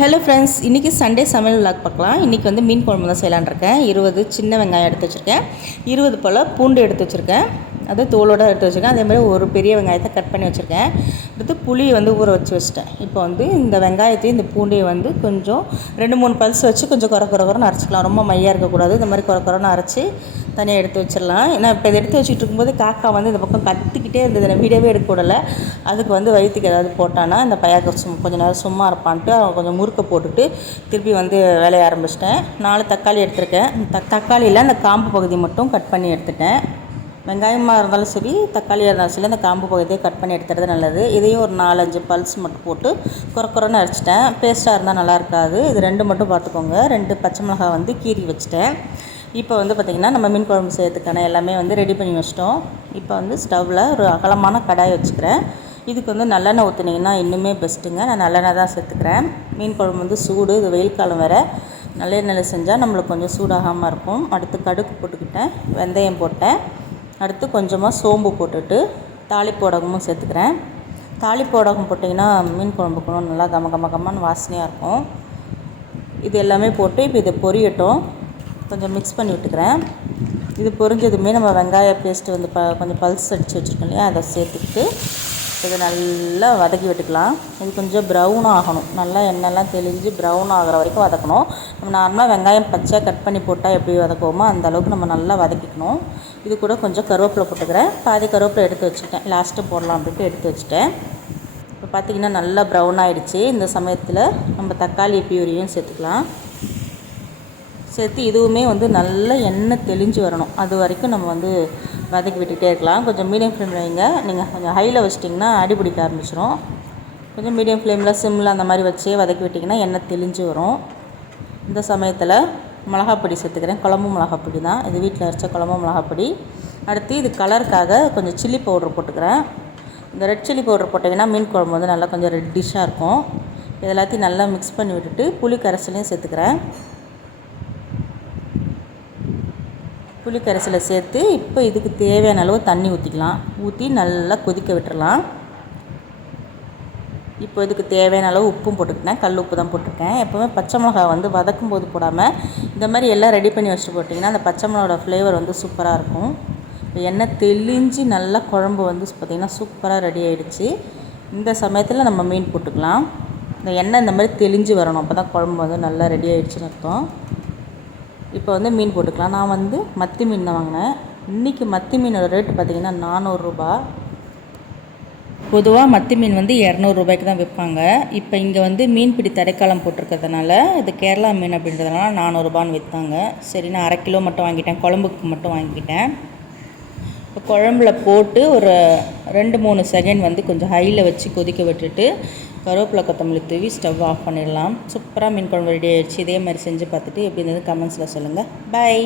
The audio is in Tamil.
ஹலோ ஃப்ரெண்ட்ஸ் இன்றைக்கி சண்டே சமையல் விளாக் பார்க்கலாம். இன்றைக்கி வந்து மீன் குழம்பு தான் செய்யலான் இருக்கேன். இருபது சின்ன வெங்காயம் எடுத்து வச்சுருக்கேன். இருபது போல் பூண்டு எடுத்து வச்சுருக்கேன். அது தோலோடு எடுத்து வச்சுருக்கேன். அதே மாதிரி ஒரு பெரிய வெங்காயத்தை கட் பண்ணி வச்சுருக்கேன். அடுத்து புளி வந்து ஊற வச்சு வச்சுட்டேன். இப்போ வந்து இந்த வெங்காயத்தையும் இந்த பூண்டையும் வந்து கொஞ்சம் ரெண்டு மூணு பல்ஸ் வச்சு கொஞ்சம் குறை குறை குறைன்னு அரைச்சிக்கலாம். ரொம்ப மையாக இருக்கக்கூடாது. இந்த மாதிரி குறை குறைன்னு அரைச்சி தனியாக எடுத்து வச்சிடலாம். ஏன்னா இப்போ இதை எடுத்து வச்சுட்டு இருக்கும்போது காக்கா வந்து இந்த பக்கம் கத்திக்கிட்டே இருந்தது. நான் வீடியோவே எடுக்க அதுக்கு வந்து வயிற்றுக்கு ஏதாவது போட்டான்னா இந்த பையாக்க சும் கொஞ்சம் நேரம் சும்மா இருப்பான்ட்டு அவன் கொஞ்சம் முறுக்க போட்டுட்டு திருப்பி வந்து வேலையை ஆரம்பிச்சிட்டேன். நாலு தக்காளி எடுத்திருக்கேன். த தக்காளியில் அந்த காம்பு பகுதி மட்டும் கட் பண்ணி எடுத்துட்டேன். வெங்காயமாக இருந்தாலும் சரி தக்காளியாக இருந்தாலும் சரி அந்த காம்பு பகுதியை கட் பண்ணி எடுத்துறது நல்லது. இதையும் ஒரு நாலஞ்சு பல்ஸ் மட்டும் போட்டு குறக்குறன்னு அரைச்சிட்டேன். பேஸ்ட்டாக இருந்தால் நல்லா இருக்காது. இது ரெண்டு மட்டும் பார்த்துக்கோங்க. ரெண்டு பச்சை மிளகாய் வந்து கீறி வச்சுட்டேன். இப்போ வந்து பார்த்திங்கன்னா நம்ம மீன் குழம்பு செய்யறதுக்கான எல்லாமே வந்து ரெடி பண்ணி வச்சிட்டோம். இப்போ வந்து ஸ்டவ்வில் ஒரு அகலமான கடாய் வச்சுக்கிறேன். இதுக்கு வந்து நல்லெண்ணெய் ஊற்றுனீங்கன்னா இன்னுமே பெஸ்ட்டுங்க நான் நல்லெண்ணெய் தான் சேர்த்துக்கிறேன். மீன் குழம்பு வந்து சூடு இது வெயில் காலம் வேறு. நல்லெண்ணெயில் செஞ்சால் நம்மளுக்கு கொஞ்சம் சூடாகாமல் இருக்கும். அடுத்து கடுகு போட்டுக்கிட்டேன். வெந்தயம் போட்டேன். அடுத்து கொஞ்சமாக சோம்பு போட்டுட்டு தாளிப்போடகமும் சேர்த்துக்கிறேன். தாளிப்போடகம் போட்டிங்கன்னா மீன் குழம்புக்கு நல்லா கம கம கம்மன்னு வாசனையாக இருக்கும். இது எல்லாமே போட்டு இப்போ இதை பொரியட்டும். கொஞ்சம் மிக்ஸ் பண்ணி விட்டுக்கிறேன். இது பொரிஞ்சதுமே நம்ம வெங்காய பேஸ்ட்டு வந்து ப கொஞ்சம் பல்ஸ் அடித்து வச்சுருக்கோம் இல்லையா அதை சேர்த்துக்கிட்டு இதை நல்லா வதக்கி விட்டுக்கலாம். இது கொஞ்சம் ப்ரௌன் ஆகணும். நல்லா எண்ணெய்லாம் தெளிஞ்சு ப்ரௌன் ஆகிற வரைக்கும் வதக்கணும். நம்ம நார்மலாக வெங்காயம் பச்சை கட் பண்ணி போட்டால் எப்படி வதக்குவோமோ அந்த அளவுக்கு நம்ம நல்லா வதக்கிக்கணும். இது கூட கொஞ்சம் கருவேப்பிலை போட்டுக்கிறேன். பாதி கருவேப்பிலை எடுத்து வச்சுட்டேன் லாஸ்ட்டு போடலாம் அப்படின்ட்டு எடுத்து வச்சுட்டேன். இப்போ பார்த்திங்கன்னா நல்லா ப்ரௌன் ஆகிடுச்சு இந்த சமயத்தில் நம்ம தக்காளி பியூரியும் சேர்த்துக்கலாம். சேர்த்து இதுவுமே வந்து நல்ல எண்ணெய் தெளிஞ்சு வரணும். அது வரைக்கும் நம்ம வந்து வதக்கி விட்டுகிட்டே இருக்கலாம். கொஞ்சம் மீடியம் ஃப்ளேமில் வைங்க. நீங்கள் கொஞ்சம் ஹையில் வச்சிட்டிங்கன்னா அடி பிடிக்க ஆரம்பிச்சிடும் கொஞ்சம் மீடியம் ஃப்ளேமில் சிம்மில் அந்த மாதிரி வச்சு வதக்கி விட்டிங்கன்னா எண்ணெய் தெளிஞ்சு வரும். இந்த சமயத்தில் மிளகாப்பொடி சேர்த்துக்கிறேன். குழம்பு மிளகாப்பொடி தான். இது வீட்டில் அரைச்ச குழம்பு மிளகாப்பொடி. அடுத்து இது கலருக்காக கொஞ்சம் சில்லி பவுட்ரு போட்டுக்கிறேன். இந்த ரெட் சில்லி பவுட்ரு போட்டிங்கன்னா மீன் குழம்பு வந்து நல்லா கொஞ்சம் ரெட்டிஷாக இருக்கும். இது எல்லாத்தையும் நல்லா மிக்ஸ் பண்ணி விட்டுட்டு புளி கரைசலையும் சேர்த்துக்கிறேன். புளி கரைசலை சேர்த்து இப்போ இதுக்கு தேவையான அளவு தண்ணி ஊற்றிக்கலாம். ஊற்றி நல்லா கொதிக்க விட்டுறலாம். இப்போ இதுக்கு தேவையான அளவு உப்பும் போட்டுக்கிட்டேன். கல் உப்பு தான் போட்டிருக்கேன். எப்போவுமே பச்சை மிளகா வந்து வதக்கும் போது போடாமல் இந்த மாதிரி எல்லாம் ரெடி பண்ணி வச்சுட்டு போட்டிங்கன்னா அந்த பச்சை மிளகாவோட ஃப்ளேவர் வந்து சூப்பராக இருக்கும். இப்போ எண்ணெய் தெளிஞ்சு நல்லா குழம்பு வந்து பார்த்திங்கன்னா சூப்பராக ரெடி ஆகிடுச்சு இந்த சமயத்தில் நம்ம மீன் போட்டுக்கலாம். இந்த எண்ணெய் இந்த மாதிரி தெளிஞ்சு வரணும். அப்போ தான் குழம்பு வந்து நல்லா ரெடி ஆகிடுச்சின்னு அர்த்தம். இப்போ வந்து மீன் போட்டுக்கலாம். நான் வந்து மத்தி மீன் தான் வாங்கினேன். இன்றைக்கி மத்தி மீனோட ரேட்டு பார்த்திங்கன்னா நானூறுரூபா பொதுவாக மத்தி மீன் வந்து இரநூறுபாய்க்கு தான் விற்பாங்க. இப்போ இங்கே வந்து மீன்பிடி தடைக்காலம் போட்டிருக்கிறதுனால இது கேரளா மீன் அப்படின்றதுனால நானூறுரூபான்னு விற்றாங்க சரி நான் அரை கிலோ மட்டும் வாங்கிட்டேன். குழம்புக்கு மட்டும் வாங்கிட்டேன் இப்போ குழம்புல போட்டு ஒரு ரெண்டு மூணு செகண்ட் வந்து கொஞ்சம் ஹையில் வச்சு கொதிக்க விட்டுட்டு கருவேப்பிலை கொத்தமல்லி தூவி ஸ்டவ் ஆஃப் பண்ணிடலாம். சூப்பராக மீன் குழம்பு ரெடி ஆகிடுச்சு இதே மாதிரி செஞ்சு பார்த்துட்டு எப்படி இருந்தது கமெண்ட்ஸில் சொல்லுங்கள் பாய்